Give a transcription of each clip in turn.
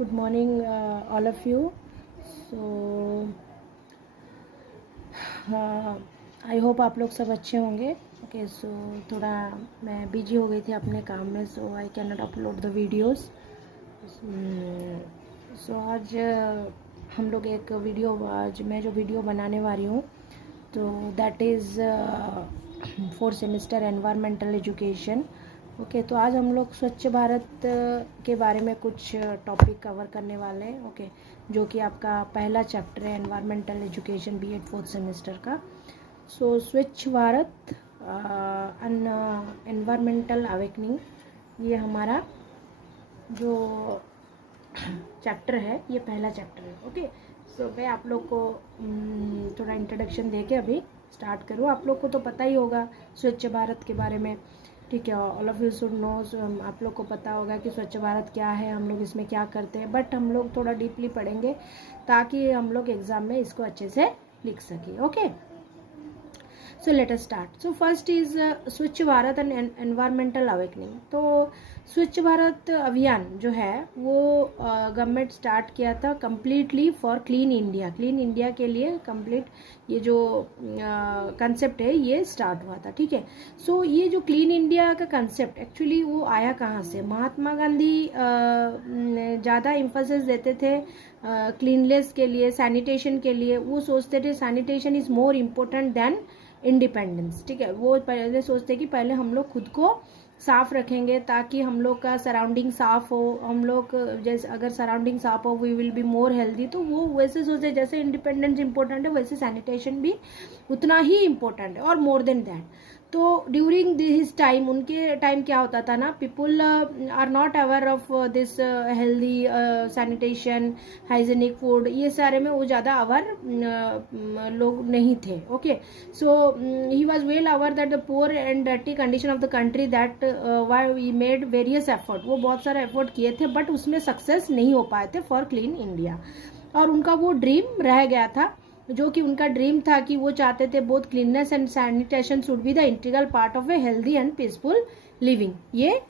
Good morning, all of you. So, I hope आप लोग सब अच्छे होंगे. ओके, सो थोड़ा मैं बिजी हो गई थी अपने काम में, so I can not upload the videos. So आज हम लोग एक वीडियो, आज मैं जो वीडियो बनाने वाली हूँ तो that is 4th semester environmental education. Okay, तो आज हम लोग स्वच्छ भारत के बारे में कुछ टॉपिक कवर करने वाले हैं. ओके, जो कि आपका पहला चैप्टर है environmental education BEd 4th semester का. सो स्वच्छ भारत एनवायरमेंटल अवेकनिंग, ये हमारा जो चैप्टर है, ये पहला चैप्टर है. ओके, सो मैं आप लोग को थोड़ा इंट्रोडक्शन दे के अभी स्टार्ट करूँ. आप लोग को तो पता ही होगा स्वच्छ भारत के बारे में, ठीक है. All of you should know. आप लोग को पता होगा कि स्वच्छ भारत क्या है, हम लोग इसमें क्या करते हैं, बट हम लोग थोड़ा डीपली पढ़ेंगे ताकि हम लोग एग्ज़ाम में इसको अच्छे से लिख सकें. Okay, so let us start. So first is Swachh Bharat and environmental awakening. तो स्वच्छ भारत अभियान जो है वो गवर्नमेंट स्टार्ट किया था completely for clean India. Clean India के लिए कंप्लीट ये जो कंसेप्ट है ये स्टार्ट हुआ था, ठीक है. सो ये जो क्लीन इंडिया का कंसेप्ट एक्चुअली वो आया कहाँ से? महात्मा गांधी ज़्यादा इम्फोसिस देते थे क्लीननेस के लिए, सैनिटेशन के लिए. वो सोचते थे sanitation is more important than independence, ठीक है. वो पहले सोचते कि पहले हम लोग खुद को साफ रखेंगे ताकि हम लोग का सराउंडिंग साफ हो. हम लोग जैसे अगर सराउंडिंग साफ हो we will be more healthy. तो वो वैसे सोचे जैसे इंडिपेंडेंस इंपॉर्टेंट है वैसे सैनिटेशन भी उतना ही इम्पोर्टेंट है और मोर देन दैट. तो ड्यूरिंग दिस टाइम, उनके टाइम क्या होता था ना, people are not aware of this healthy sanitation, hygienic food, ये सारे में वो ज़्यादा अवेयर लोग नहीं थे. Okay, so he was well aware that the poor and dirty condition of the country, that why we made various effort. वो बहुत सारे एफर्ट किए थे बट उसमें सक्सेस नहीं हो पाए थे फॉर क्लीन इंडिया. और उनका वो ड्रीम रह गया था, जो कि उनका ड्रीम था कि वो चाहते थे both cleanliness and sanitation should be the integral part of a healthy and peaceful living. ये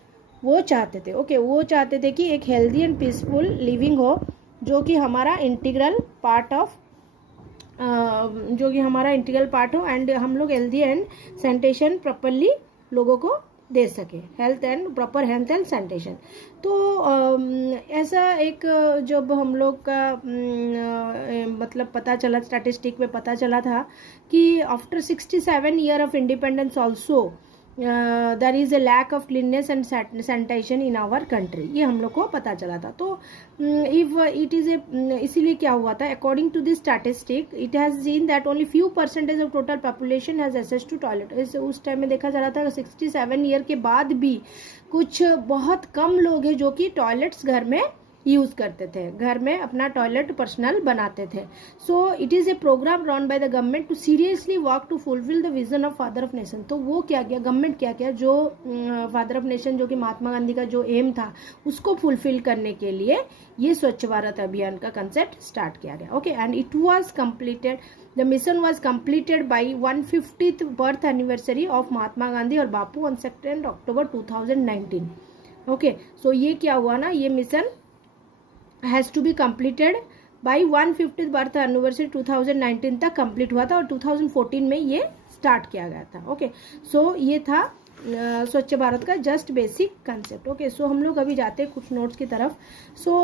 वो चाहते थे. ओके, वो चाहते थे कि एक हेल्दी एंड पीसफुल लिविंग हो जो कि हमारा इंटीग्रल पार्ट ऑफ हो एंड हम लोग हेल्दी एंड सैनिटेशन प्रॉपरली लोगों को दे सके, health and proper health and sanitation. तो ऐसा एक जब हम लोग का मतलब पता चला, स्टैटिस्टिक में पता चला था कि after 67 year of independence also there is a lack of cleanliness and sanitation in our country. ये हम लोग को पता चला था. तो इफ इट इज़ ए, इसीलिए क्या हुआ था, according to this statistic it has seen that only few percentage of total population has access to toilet. उस टाइम में देखा जा रहा था 67 ईयर के बाद भी कुछ बहुत कम लोग हैं जो कि टॉयलेट्स घर में यूज़ करते थे, घर में अपना टॉयलेट पर्सनल बनाते थे. So it is a programme run by the government to seriously work to fulfil the vision of father of nation. तो वो क्या किया गवर्नमेंट, क्या किया, जो फादर ऑफ नेशन जो कि महात्मा गांधी का जो एम था उसको फुलफिल करने के लिए ये स्वच्छ भारत अभियान का कंसेप्ट स्टार्ट किया गया. Okay, and it was completed, the mission was completed by 150th birth anniversary of Mahatma Gandhi और बापू ऑन 2 अक्टूबर 2019. ओके, सो ये क्या हुआ ना, ये mission has to be completed by 150th birth anniversary 2019 तक कंप्लीट हुआ था और 2014 में ये स्टार्ट किया गया था. ओके, सो ये था स्वच्छ भारत का जस्ट बेसिक कंसेप्ट. ओके, सो हम लोग अभी जाते हैं कुछ नोट्स की तरफ. सो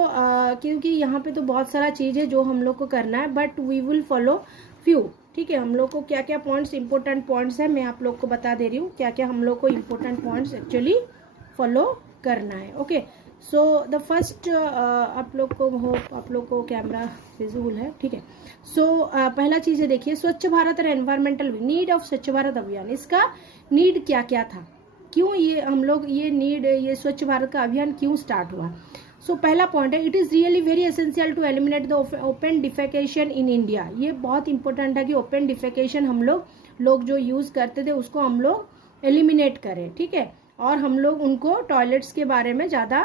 क्योंकि यहाँ पे तो बहुत सारा चीज़ है जो हम लोग को करना है but we will follow few, ठीक है. हम लोग को क्या क्या पॉइंट्स, इंपॉर्टेंट पॉइंट्स है मैं आप लोग को बता दे रही हूँ क्या क्या हम लोग को इंपॉर्टेंट पॉइंट्स एक्चुअली फॉलो करना है. ओके, सो द फर्स्ट, आप लोग को कैमरा विजिबल है, ठीक है. सो पहला चीज़ है, देखिए स्वच्छ भारत और environmental need of Swachh Bharat अभियान. इसका नीड क्या क्या था, क्यों ये हम लोग ये नीड, ये स्वच्छ भारत का अभियान क्यों स्टार्ट हुआ. सो पहला पॉइंट है, it is really very essential to eliminate the open defecation in India. ये बहुत इंपॉर्टेंट है कि ओपन डिफेकेशन हम लोग जो यूज़ करते थे उसको हम लोग एलिमिनेट करें, ठीक है. और हम लोग उनको टॉयलेट्स के बारे में ज़्यादा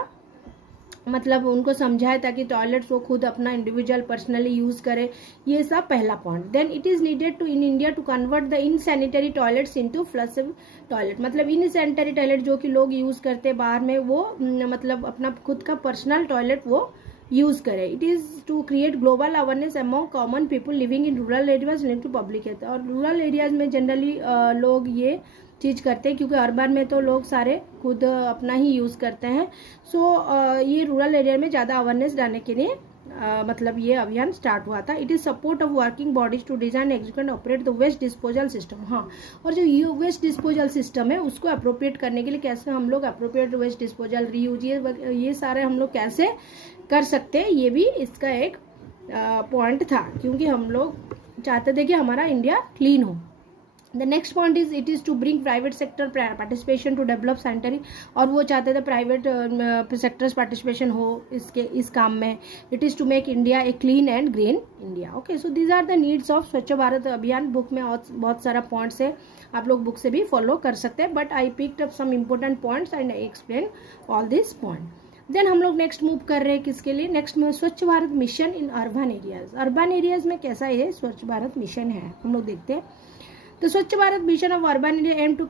मतलब उनको समझाए ताकि टॉयलेट्स वो खुद अपना इंडिविजुअल पर्सनली यूज़ करे. ये सब पहला point. Then it is needed to in India to convert the insanitary toilets into flushable toilet. मतलब इनसैनिटरी टॉयलेट जो कि लोग यूज़ करते बाहर में वो मतलब अपना खुद का पर्सनल टॉयलेट वो यूज़ करें. It is to create global awareness among common people living in rural areas link to public health. और रूरल एरियाज में जनरली लोग ये चीज़ करते हैं, क्योंकि अर्बन में तो लोग सारे खुद अपना ही यूज़ करते हैं. सो ये रूरल एरिया में ज़्यादा अवेयरनेस डालने के लिए मतलब ये अभियान स्टार्ट हुआ था. It is support of working bodies to design execute operate the waste disposal system. हाँ, और जो ये वेस्ट डिस्पोजल सिस्टम है उसको अप्रोप्रिएट करने के लिए कैसे हम लोग अप्रोप्रिएट वेस्ट डिस्पोजल रीयूज ये सारे हम लोग कैसे कर सकते हैं, ये भी इसका एक पॉइंट था, क्योंकि हम लोग चाहते थे कि हमारा इंडिया क्लीन हो. The next point is it is to bring private sector participation to develop sanitary. और वो चाहते थे प्राइवेट सेक्टर्स पार्टिसिपेशन हो इस काम में. It is to make India a clean and green India. Okay, so these are the needs of Swachh Bharat अभियान. Book में और बहुत सारा पॉइंट्स है, आप लोग बुक से भी फॉलो कर सकते हैं, but I picked up some important points and I explain all this point. Then हम लोग नेक्स्ट मूव कर रहे हैं किसके लिए, नेक्स्ट में स्वच्छ Bharat mission in urban areas. Urban areas में कैसा ये स्वच्छ भारत मिशन है हम लोग देखते हैं. The Swachh Bharat Mission of Urban India aim to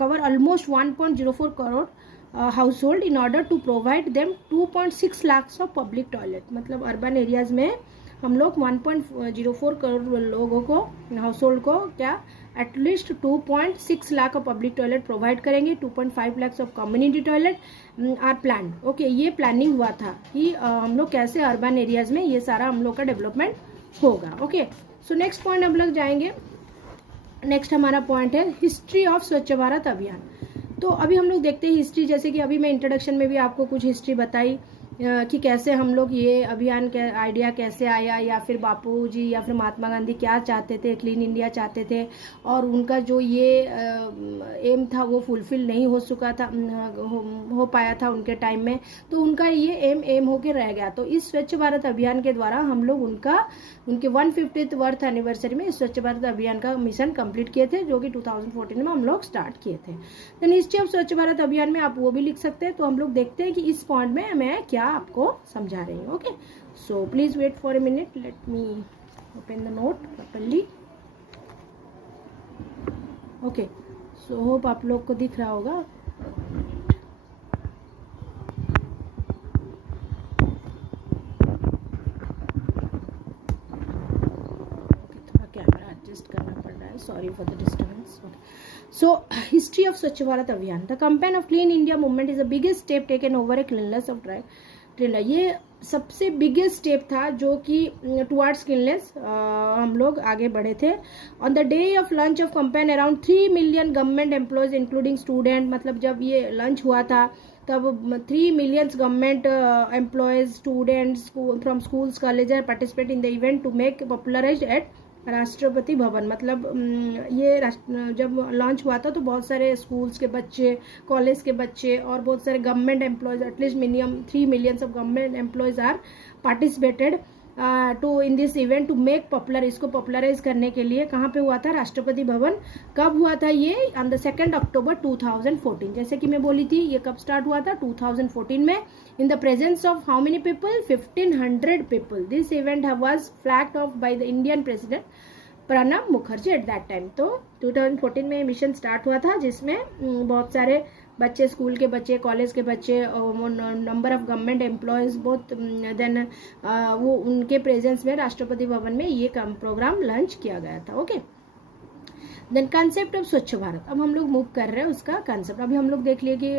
cover almost 1.04 crore household in order to provide them 2.6 lakhs of public toilet. मतलब अर्बन एरियाज में हम लोग 1.04 करोड़ लोगों को, हाउस होल्ड को क्या at least 2.6 lakh of public toilet provide करेंगे. 2.5 lakh of community toilet are plan. Okay, ये प्लानिंग हुआ था कि हम लोग कैसे अर्बन एरियाज में ये सारा हम लोग का डेवलपमेंट होगा. ओके, सो नेक्स्ट पॉइंट हम लोग जाएंगे. नेक्स्ट हमारा पॉइंट है हिस्ट्री ऑफ स्वच्छ भारत अभियान. तो अभी हम लोग देखते हैं हिस्ट्री, जैसे कि अभी मैं इंट्रोडक्शन में भी आपको कुछ हिस्ट्री बताई कि कैसे हम लोग ये अभियान का आइडिया कैसे आया, या फिर बापू जी या फिर महात्मा गांधी क्या चाहते थे, क्लीन इंडिया चाहते थे, और उनका जो ये एम था वो फुलफिल नहीं हो चुका था, हो पाया था उनके टाइम में, तो उनका ये एम होके रह गया. तो इस स्वच्छ भारत अभियान के द्वारा हम लोग उनके 150th बर्थ एनिवर्सरी में स्वच्छ भारत अभियान का मिशन कंप्लीट किए थे, जो कि 2014 में हम लोग स्टार्ट किए थे. Then history of Swachh Bharat अभियान में आप वो भी लिख सकते हैं. तो हम लोग देखते हैं कि इस पॉइंट में मैं क्या आपको समझा रही हूँ. Okay, so please wait for a minute, let me open the note properly. Okay, so hope आप लोग को दिख रहा होगा. थोड़ा कैमरा एडजस्ट करना पड़ रहा है, sorry for the disturbance. So, history of Swachh Bharat Abhiyan. The campaign of Clean India movement is the biggest step taken over a cleanliness of dry. ये सबसे बिगेस्ट स्टेप था जो कि टुवार्ड्स क्लीननेस हम लोग आगे बढ़े थे. On the day of launch of campaign around 3 million government employees including student. मतलब जब ये लंच हुआ था तब 3 million government employees, students from schools, college participate in the event to make popularised at Rashtrapati Bhavan. मतलब ये जब लॉन्च हुआ था तो बहुत सारे स्कूल्स के बच्चे, कॉलेज के बच्चे और बहुत सारे government employees, at least minimum 3 millions of government employees are participated to in this event to make popular. इसको पॉपुलराइज करने के लिए कहाँ पे हुआ था, राष्ट्रपति भवन. कब हुआ था ये, ऑन द 2 अक्टूबर 2014. जैसे कि मैं बोली थी ये कब स्टार्ट हुआ था, 2014 में. in the presence of how many people, 1500 people. This event was flagged off by the Indian president Pranab Mukherjee at that time. तो 2014 में मिशन स्टार्ट हुआ था जिसमें बहुत सारे बच्चे, स्कूल के बच्चे, कॉलेज के बच्चे, नंबर ऑफ गवर्नमेंट एम्प्लॉयज बहुत, देन वो उनके प्रेजेंस में राष्ट्रपति भवन में ये प्रोग्राम लॉन्च किया गया था. Okay, then concept of Swachh Bharat. अब हम लोग मूव कर रहे हैं उसका कंसेप्ट. अभी हम लोग देख लिए कि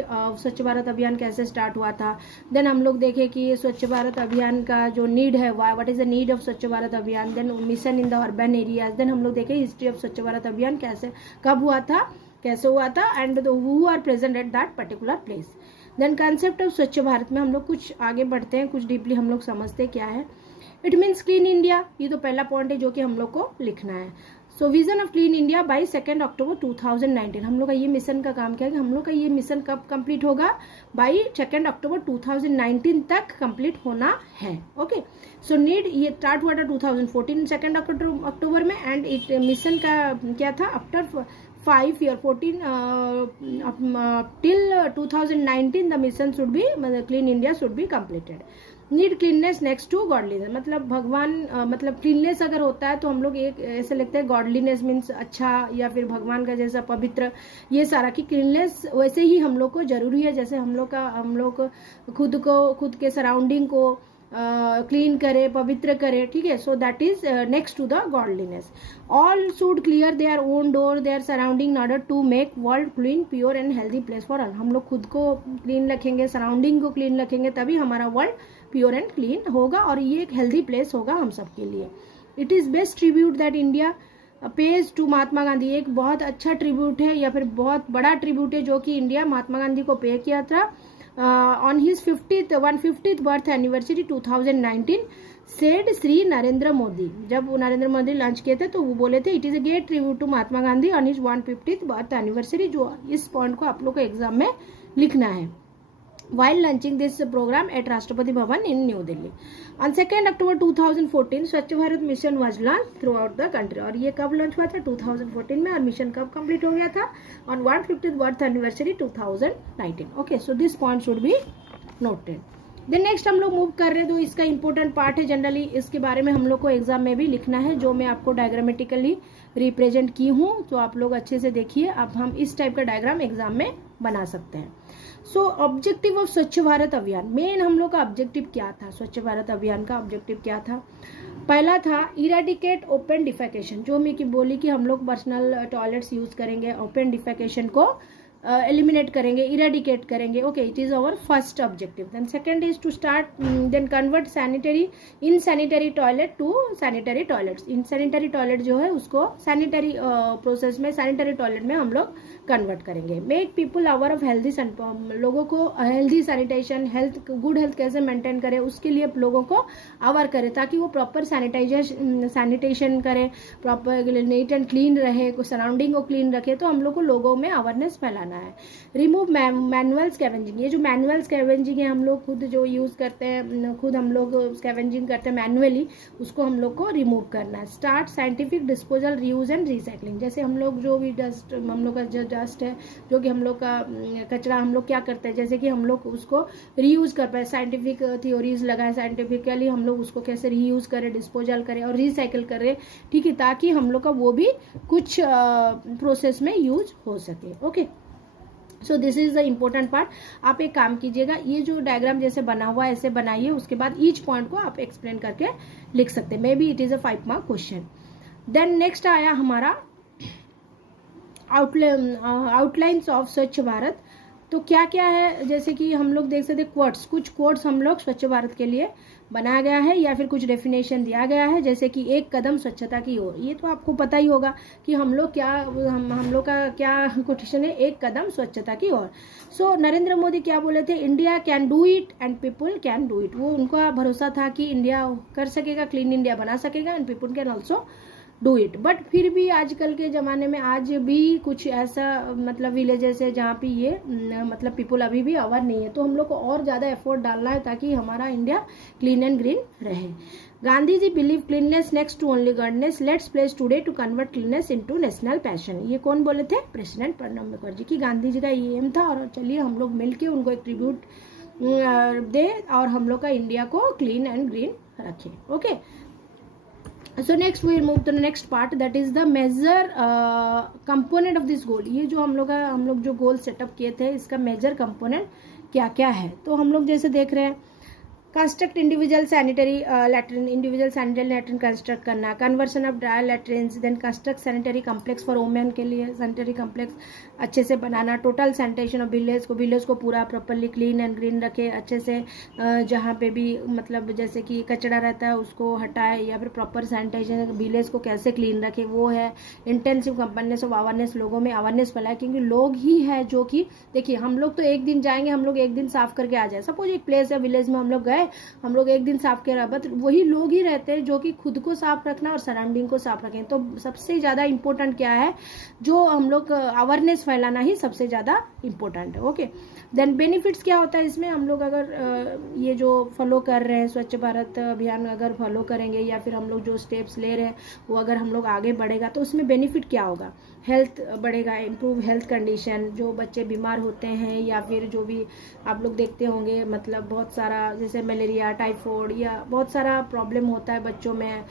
स्वच्छ भारत अभियान कैसे स्टार्ट हुआ था. देन हम लोग देखे कि स्वच्छ भारत अभियान का जो नीड है, what is the need of Swachh Bharat Abhiyan. Then mission in the urban areas. Then हम लोग देखे हिस्ट्री ऑफ स्वच्छ भारत अभियान, कैसे कब हुआ था, कैसे हुआ था, and who are present at that particular place. Then concept of Swachh Bharat में हम लोग कुछ आगे बढ़ते हैं, कुछ डीपली हम लोग समझते क्या है. It means clean India. ये तो पहला पॉइंट है जो कि हम लोग को लिखना है. So vision of clean India by 2 अक्टूबर 2019. हम लोग का ये मिशन का काम क्या है कि हम लोग का ये मिशन कब कंप्लीट होगा, बाय 2 अक्टूबर 2019 तक कंप्लीट होना है. ओके, सो नीड ये स्टार्ट हुआ था 2014 2 अक्टूबर में, एंड इट मिशन का क्या था, after 5 year 14 till 2019 the mission should be, clean India should be completed. Need cleanliness next to godliness. मतलब भगवान, मतलब क्लीननेस अगर होता है तो हम लोग एक ऐसे लगता है गॉडलीनेस मीन्स अच्छा, या फिर भगवान का जैसा पवित्र, ये सारा की क्लीननेस वैसे ही हम लोग को जरूरी है. जैसे हम लोग खुद के सराउंडिंग को क्लीन करे, पवित्र करे, ठीक है. So that is next to the godliness. All should clear their own door, their surrounding in order to make world clean, pure and healthy place for all. हम लोग खुद को क्लीन रखेंगे, सराउंडिंग को क्लीन रखेंगे, तभी हमारा वर्ल्ड प्योर एंड क्लीन होगा और ये एक हेल्दी प्लेस होगा हम सबके लिए. It is best tribute that India pays to Mahatma Gandhi. एक बहुत अच्छा ट्रिब्यूट है या फिर बहुत बड़ा ट्रिब्यूट है जो कि इंडिया महात्मा गांधी को पे किया था on his 150th birth anniversary 2019, said Shri Narendra Modi. जब वो नरेंद्र मोदी लॉन्च किए थे तो वो बोले थे it is a great tribute to Mahatma Gandhi on his 150th birth anniversary. जो इस पॉइंट को आप लोग को एग्जाम में लिखना है. while launching this program at Rashtrapati Bhavan in New Delhi. On 2nd October 2014, स्वच्छ Bharat mission was launched throughout the country. और ये कब लॉन्च हुआ था? 2014 में. और मिशन कब कंप्लीट हो गया था? On 150th birth anniversary 2019. Okay, so this point should be noted. Then next हम लोग मूव कर रहे हैं, तो इसका इंपॉर्टेंट पार्ट है. जनरली इसके बारे में हम लोग को एग्जाम में भी लिखना है, जो मैं आपको डायग्रामेटिकली रिप्रेजेंट की हूँ. तो आप लोग अच्छे से देखिए. अब हम इस टाइप का डायग्राम एग्जाम में बना सकते हैं. सो ऑब्जेक्टिव ऑफ स्वच्छ भारत अभियान. मेन हम लोग का ऑब्जेक्टिव क्या था? स्वच्छ भारत अभियान का ऑब्जेक्टिव क्या था? पहला था इरेडिकेट ओपन डिफेकेशन. जो मैं की बोली कि हम लोग पर्सनल टॉयलेट्स यूज करेंगे, ओपन डिफेकेशन को एलिमिनेट करेंगे, इरेडिकेट करेंगे. Okay, it is our first objective. Then second is to start then convert sanitary in sanitary toilet to sanitary toilets. In sanitary toilet जो है उसको सैनिटरी प्रोसेस में, sanitary toilet में हम लोग कन्वर्ट करेंगे. Make people aware of healthy, लोगों को healthy sanitation, health good health कैसे मेंटेन करें उसके लिए लोगों को अवर करें, ताकि वो प्रॉपर सैनिटेशन करें, प्रॉपर नीट एंड क्लीन रहे, सराउंडिंग को क्लीन रखे. तो हम लोग को लोगों में अवेयरनेस फैलाना है. Remove manual scavenging. ये जो मैनुअल स्कैवेंजिंग है, हम लोग खुद जो यूज करते हैं, खुद हम लोग स्कैवेंजिंग करते हैं मैनुअली, उसको हम लोग को रिमूव करना है. Start scientific disposal, reuse and recycling. जैसे हम लोग जो भी डस्ट, हम लोग का डस्ट है, जो कि हम लोग का कचरा, हम लोग क्या करते हैं, जैसे कि हम लोग उसको रीयूज कर पाए. साइंटिफिक थियोरीज लगाए, साइंटिफिकली हम लोग उसको कैसे रीयूज करें, डिस्पोजल करें और रिसाइकिल करें, ठीक है, ताकि हम लोग का वो भी कुछ प्रोसेस में यूज हो सके. Okay, so this is the important part. आप एक काम कीजिएगा, ये जो डायग्राम जैसे बना हुआ है ऐसे बनाइए, उसके बाद ईच पॉइंट को आप एक्सप्लेन करके लिख सकते हैं. Maybe it is a 5 mark question. Then next आया हमारा आउटलाइंस ऑफ स्वच्छ भारत. तो क्या क्या है, जैसे कि हम लोग देख सकते हैं कोट्स, कुछ कोट्स हम लोग स्वच्छ भारत के लिए बनाया गया है या फिर कुछ डेफिनेशन दिया गया है. जैसे कि एक कदम स्वच्छता की ओर. ये तो आपको पता ही होगा कि हम लोग क्या, हम लोग का क्या कोटेशन है, एक कदम स्वच्छता की ओर. सो नरेंद्र मोदी क्या बोले थे? India can do it and people can do it. वो उनका भरोसा था कि इंडिया कर सकेगा, क्लीन इंडिया बना सकेगा and people can also do it. But फिर भी आजकल के ज़माने में आज भी कुछ ऐसा मतलब विलेजेस है जहाँ पे ये मतलब पीपल अभी भी अवेयर नहीं है. तो हम लोग को और ज़्यादा एफर्ट डालना है ताकि हमारा इंडिया क्लीन एंड ग्रीन रहे. Gandhi ji believe cleanness next to only godliness. Let's place today to convert cleanness into national passion. ये कौन बोले थे? प्रेसिडेंट प्रणब मुखर्जी. की गांधी जी का ये एम था. और चलिए हम लोग मिलके उनको एक ट्रिब्यूट दे और हम लोग का इंडिया को क्लीन एंड ग्रीन रखें. Okay, so next we will move to the next part, that is the major component of this goal. ये जो हम लोग जो गोल सेटअप किए थे, इसका मेजर कंपोनेंट क्या क्या है. तो हम लोग जैसे देख रहे हैं, construct individual sanitary latrine, individual sanitary latrine construct करना, conversion of dry latrines. Then construct sanitary complex for women के लिए सैनिटरी कम्प्लेक्स अच्छे से बनाना. टोटल सैनिटेशन ऑफ विलेज को पूरा प्रॉपरली क्लीन एंड ग्रीन रखे अच्छे से. जहाँ पे भी मतलब जैसे कि कचरा रहता है उसको हटाए, या फिर प्रॉपर सैनिटाइजेशन विलेज को कैसे क्लीन रखे वो है. इंटेंसिव कंपनेस ऑफ अवेयरनेस, लोगों में अवेयरनेस फैलाए, क्योंकि लोग ही है जो कि देखिए हम लोग तो एक दिन जाएंगे, हम लोग एक दिन साफ करके आ जाए. सपोज एक प्लेस है विलेज में, हम लोग गए, हम लोग एक दिन साफ किया, बट वही लोग ही रहते हैं जो कि खुद को साफ रखना और सराउंडिंग को साफ रखें. तो सबसे ज्यादा इंपॉर्टेंट क्या है? जो हम लोग अवेयरनेस फैलाना ही सबसे ज्यादा इंपॉर्टेंट है. ओके, देन बेनिफिट्स क्या होता है इसमें? हम लोग अगर ये जो फॉलो कर रहे हैं स्वच्छ भारत अभियान, अगर फॉलो करेंगे या फिर हम लोग जो स्टेप्स ले रहे हैं वो अगर हम लोग आगे बढ़ेगा तो उसमें बेनिफिट क्या होगा? हेल्थ बढ़ेगा, इम्प्रूव हेल्थ कंडीशन, जो बच्चे बीमार होते हैं या फिर जो भी आप लोग देखते होंगे, मतलब बहुत सारा जैसे मलेरिया, टाइफाइड या बहुत सारा प्रॉब्लम होता है बच्चों में,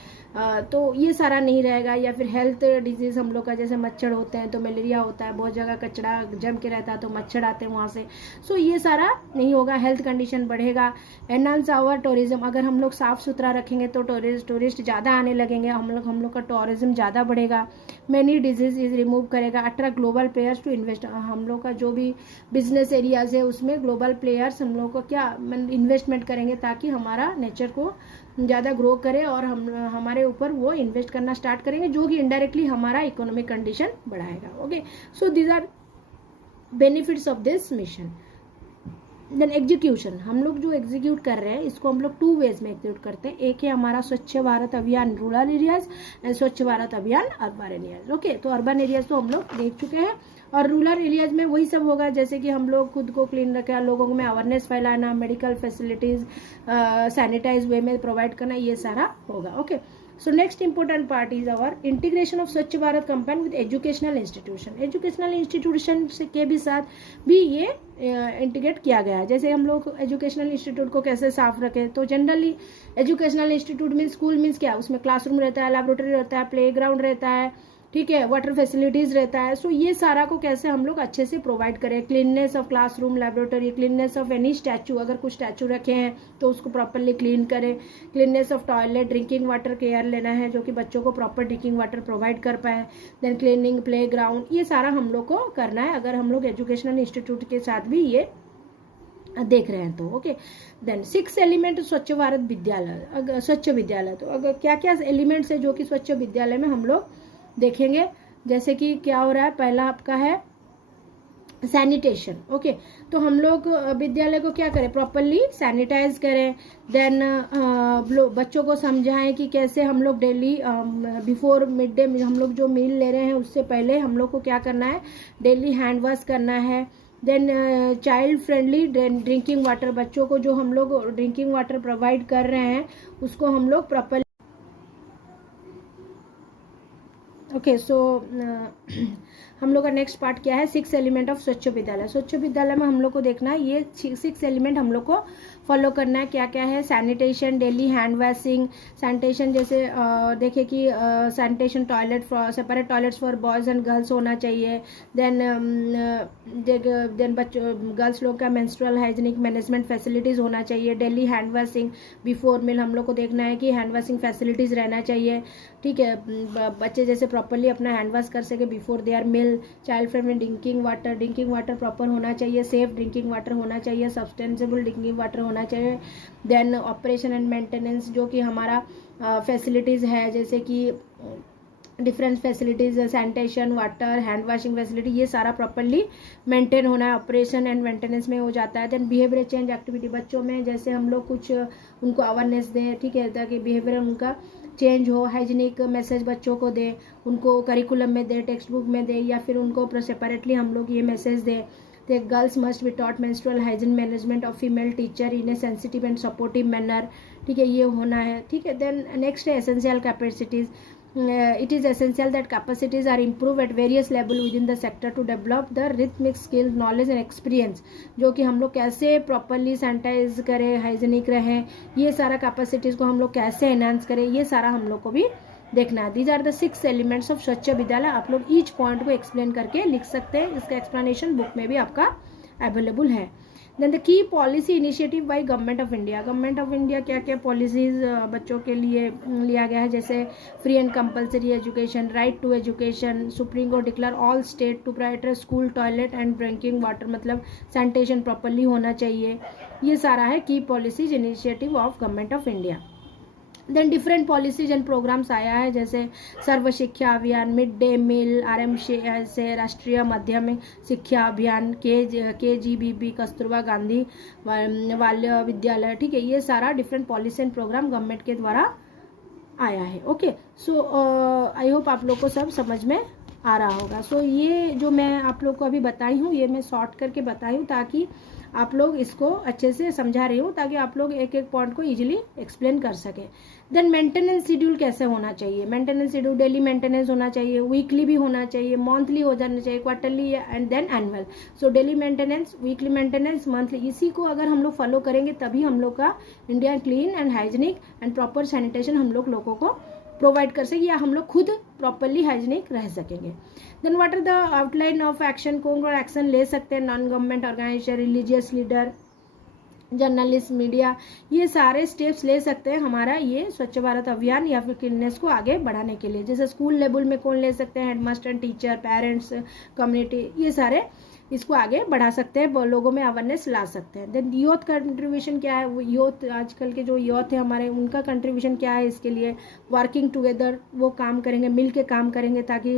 तो ये सारा नहीं रहेगा। या फिर हेल्थ डिजीज़ हम लोग का, जैसे मच्छर होते हैं तो मलेरिया होता है, बहुत जगह कचरा जम के रहता है तो मच्छर आते हैं वहाँ से, सो ये सारा नहीं होगा, हेल्थ कंडीशन बढ़ेगा। एनहांस आवर टूरिज्म, अगर हम लोग साफ़ सुथरा रखेंगे तो टूरिस्ट ज़्यादा आने लगेंगे, हम लोग का टूरिज्म ज़्यादा बढ़ेगा। मैनी डिजीज इज रिमूव करेगा, attract global players to invest, हम लोग का जो भी बिजनेस एरियाज है उसमें ग्लोबल प्लेयर्स हम लोग को क्या इन्वेस्टमेंट करेंगे ताकि हमारा नेचर को ज़्यादा ग्रो करे और हम हमारे ऊपर वो इन्वेस्ट करना स्टार्ट करेंगे, जो कि इनडायरेक्टली हमारा इकोनॉमिक कंडीशन बढ़ाएगा। Okay, so these are benefits of this mission. Then execution, हम लोग जो एग्जीक्यूट कर रहे हैं इसको हम लोग 2 वेज में एग्जीक्यूट करते हैं। एक है हमारा स्वच्छ भारत अभियान रूरल एरियाज एंड स्वच्छ भारत अभियान अर्बन एरियाज। ओके, तो अर्बन एरियाज तो हम लोग देख चुके हैं और रूरल एरियाज में वही सब होगा, जैसे कि हम लोग खुद को क्लीन रखें, लोगों में अवेयरनेस फैलाना, मेडिकल फैसिलिटीज सैनिटाइज वे में प्रोवाइड करना, ये सारा होगा। Okay, so next important part is our integration of स्वच्छ Bharat campaign with educational institution। Educational institution के भी साथ भी ये इंटीग्रेट किया गया है। जैसे हम लोग एजुकेशनल इंस्टीट्यूट को कैसे साफ रखें, तो generally educational institute means school means क्या, उसमें क्लासरूम रहता है, लैबोरेटरी रहता है, प्ले ग्राउंड रहता है, ठीक है, वाटर फैसिलिटीज रहता है। सो ये सारा को कैसे हम लोग अच्छे से प्रोवाइड करें, cleanliness of classroom, laboratory, cleanliness of any statue, अगर कुछ स्टैचू रखे हैं तो उसको प्रॉपरली क्लीन करें, cleanliness of toilet, drinking water care लेना है जो कि बच्चों को प्रॉपर ड्रिंकिंग वाटर प्रोवाइड कर पाए, देन क्लीनिंग प्ले ग्राउंड, ये सारा हम लोग को करना है अगर हम लोग एजुकेशनल इंस्टीट्यूट के साथ भी ये देख रहे हैं तो। ओके, देन 6 एलिमेंट स्वच्छ भारत विद्यालय, अगर स्वच्छ विद्यालय, तो अगर क्या क्या एलिमेंट्स है जो कि स्वच्छ विद्यालय में हम लोग देखेंगे, जैसे कि क्या हो रहा है, पहला आपका है सैनिटेशन। ओके, तो हम लोग विद्यालय को क्या करें, प्रॉपरली सैनिटाइज करें, देन बच्चों को समझाएं कि कैसे हम लोग डेली बिफोर मिड डे हम लोग जो मील ले रहे हैं उससे पहले हम लोग को क्या करना है, डेली हैंड वॉश करना है। Then child friendly drinking water, बच्चों को जो हम लोग ड्रिंकिंग वाटर प्रोवाइड कर रहे हैं उसको हम लोग प्रॉपर। ओके, सो हम लोग का नेक्स्ट पार्ट क्या है, 6 एलिमेंट ऑफ स्वच्छ विद्यालय। स्वच्छ विद्यालय में हम लोग को देखना है ये 6 एलिमेंट हम लोग को फॉलो करना है। क्या क्या है, sanitation, daily hand washing, sanitation जैसे देखिए कि sanitation toilet, separate toilets for boys and girls होना चाहिए। देन बच्चों गर्ल्स लोग का मेंस्ट्रुअल हाइजीनिक मैनेजमेंट फैसिलिटीज़ होना चाहिए। Daily hand washing before meal हम लोग को देखना है कि हैंड वॉशिंग फैसिलिटीज़ रहना चाहिए, ठीक है, बच्चे जैसे प्रॉपरली अपना हैंड वॉश कर सके before their meal. Child friendly drinking water proper होना चाहिए, सेफ ड्रिंकिंग वाटर होना चाहिए, सस्टेनेबल ड्रिंकिंग वाटर होना चाहिए। देन ऑपरेशन एंड मेंटेनेंस, जो कि हमारा फैसिलिटीज़ है जैसे कि different facilities, sanitation, water, hand washing facility, ये सारा प्रॉपरली मेंटेन होना है, ऑपरेशन एंड मेंटेनेंस में हो जाता है। देन बिहेवियर चेंज एक्टिविटी, बच्चों में जैसे हम लोग कुछ उनको अवेयरनेस दें, ठीक है, ताकि बिहेवियर उनका चेंज हो, हाइजीनिक मैसेज बच्चों को दें, उनको करिकुलम में दें, टेक्स्ट बुक में दें, या फिर उनको सेपरेटली हम लोग ये मैसेज दें। The girls must be taught menstrual hygiene management of female teacher in a sensitive and supportive manner, ठीक है, ये होना है, ठीक है। देन नेक्स्ट है essential capacities, it is essential that capacities are improved at various level within the sector to develop the rhythmic skills, knowledge and experience, जो कि हम लोग कैसे प्रॉपरली सैनिटाइज करें, हाइजीनिक रहें, ये सारा कैपेसिटीज़ को हम लोग कैसे एनहांस करें, ये सारा हम लोग को भी देखना है। These are the 6 elements of Swachh Vidyalaya. आप लोग ईच पॉइंट को एक्सप्लेन करके लिख सकते हैं, इसका एक्सप्लेनेशन बुक में भी आपका अवेलेबल है। Then the key policy initiative by government of India. Government of India क्या क्या पॉलिसीज बच्चों के लिए लिया गया है, जैसे free and compulsory education, right to education, supreme court declare all state to prioritise school toilet and drinking water, मतलब सैनिटेशन प्रॉपरली होना चाहिए। ये सारा है key policies initiative of government of India. Then different policies and programmes आया है, जैसे सर्व शिक्षा अभियान, मिड डे मील, आरएम से राष्ट्रीय माध्यमिक शिक्षा अभियान, KGBB कस्तूरबा गांधी बाल्य विद्यालय, ठीक है, ये सारा different policy and programme government के द्वारा आया है। ओके, सो आई होप आप लोग को सब समझ में आ रहा होगा। सो ये जो मैं आप लोग को अभी बताई हूँ ये मैं शॉर्ट करके बताई हूँ ताकि आप लोग इसको अच्छे से समझा रही हूँ ताकि आप लोग एक एक पॉइंट को ईजिली एक्सप्लेन कर सकें। देन मेंटेनेंस शेड्यूल कैसे होना चाहिए, मेंटेनेंस शेड्यूल डेली मेंटेनेंस होना चाहिए, वीकली भी होना चाहिए, मंथली हो जाना चाहिए, quarterly and then annual. So daily maintenance, weekly maintenance, monthly, इसी को अगर हम लोग फॉलो करेंगे तभी हम लोग का India clean and hygienic and proper sanitation हम लोगों को प्रोवाइड कर सके, या हम लोग खुद प्रॉपरली हाइजीनिक रह सकेंगे। Then what are the outline of action, कौन कौन एक्शन ले सकते हैं, non government organisation, religious leader, journalist, media, ये सारे स्टेप्स ले सकते हैं हमारा ये स्वच्छ भारत अभियान या फिर क्लीननेस को आगे बढ़ाने के लिए। जैसे स्कूल लेवल में कौन ले सकते हैं, हेडमास्टर, टीचर, पेरेंट्स, कम्युनिटी, ये सारे इसको आगे बढ़ा सकते हैं, लोगों में अवेयरनेस ला सकते हैं। देन यूथ कंट्रीब्यूशन क्या है, वो यूथ आजकल के जो यूथ है हमारे, उनका कंट्रीब्यूशन क्या है इसके लिए, वर्किंग टुगेदर, वो काम करेंगे, मिल के काम करेंगे ताकि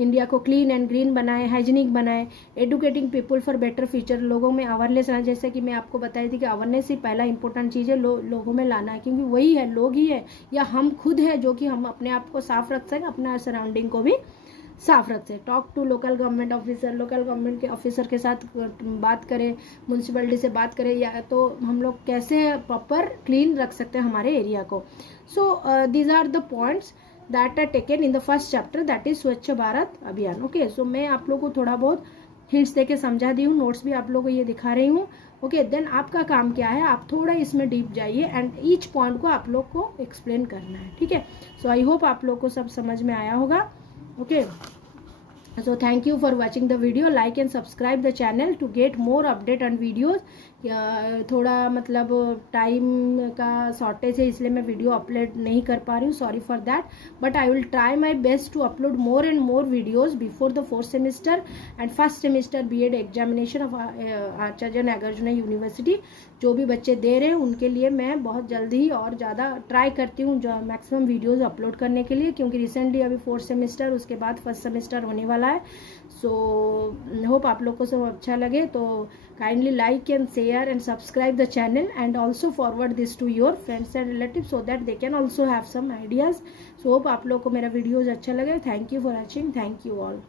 इंडिया को क्लीन एंड ग्रीन बनाए, हाइजीनिक बनाए। Educating people for better future, लोगों में अवेयरनेस लाना, जैसे कि मैं आपको बताई थी कि अवेयरनेस ही पहला इंपॉर्टेंट चीज़ है, लोगों में लाना है, क्योंकि वही है, लोग ही है या हम खुद है जो कि हम अपने आप को साफ रख सकें, अपना सराउंडिंग को भी साफ रख सकें। Talk to local government officer, local government के ऑफिसर के साथ बात करें, म्यूनसिपलिटी से बात करें, या तो हम लोग कैसे प्रॉपर क्लीन रख सकते हैं हमारे एरिया को। So these are the points that are taken in the first chapter, that is Swachh Bharat अभियान। ओके, सो मैं आप लोग को थोड़ा बहुत हिंट्स देके समझा दी हूँ, नोट्स भी आप लोग को ये दिखा रही हूँ। ओके, देन आपका काम क्या है, आप थोड़ा इसमें डीप जाइए एंड ईच पॉइंट को आप लोग को एक्सप्लेन करना है, ठीक है। सो आई होप आप लोग को सब समझ में आया होगा। Okay, so thank you for watching the video. Like and subscribe the channel to get more update on videos. थोड़ा मतलब टाइम का शॉर्टेज है इसलिए मैं वीडियो अपलोड नहीं कर पा रही हूँ, sorry for that, but I will try my best to upload more and more videos before the 4th semester and first semester BEd examination of Acharya Nagarjuna university. जो भी बच्चे दे रहे हैं उनके लिए मैं बहुत जल्दी ही और ज़्यादा ट्राई करती हूँ जो मैक्सिमम वीडियोज़ अपलोड करने के लिए, क्योंकि रिसेंटली अभी 4th सेमेस्टर, उसके बाद 1st सेमेस्टर होने वाला है। सो होप आप लोग को सब अच्छा लगे, तो kindly like and share and subscribe the channel and also forward this to your friends and relative so that they can also have some ideas. So hope आप लोग को मेरा वीडियोज़ अच्छा लगे। Thank you for watching, thank you all.